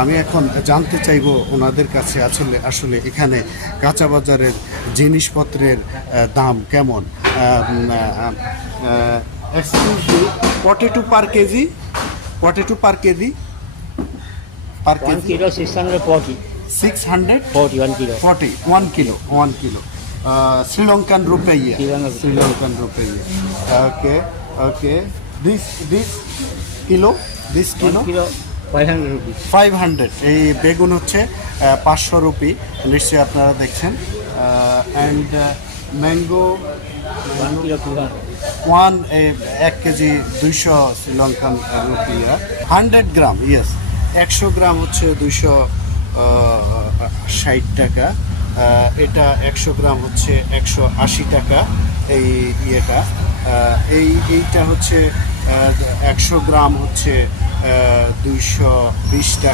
আমি এখন জানতে চাইবো ওনাদের কাছে আসলে এখানে কাঁচা বাজারের জিনিসপত্রের দাম কেমন। Excuse me, potato per KG, potato per KG, per 1 KG kilo 640. 640 1 kilo. 1 kilo 1 kilo Sri Lankan rupee, Sri Lankan rupee. Okay, this kilo, this 1 kilo kilo 500 rupees. 500। এই বেগুন হচ্ছে 500 রুপি, নিশ্চয়ই আপনারা দেখছেন। And mango 1 kilo 200. 1 KG 200 Sri Lankan rupee. 100 gram, yes, 100 গ্রাম হচ্ছে 260 টাকা। এটা 100 গ্রাম হচ্ছে 180 টাকা। এই ইয়েটা এইটা হচ্ছে 100 গ্রাম হচ্ছে 220 টাকা।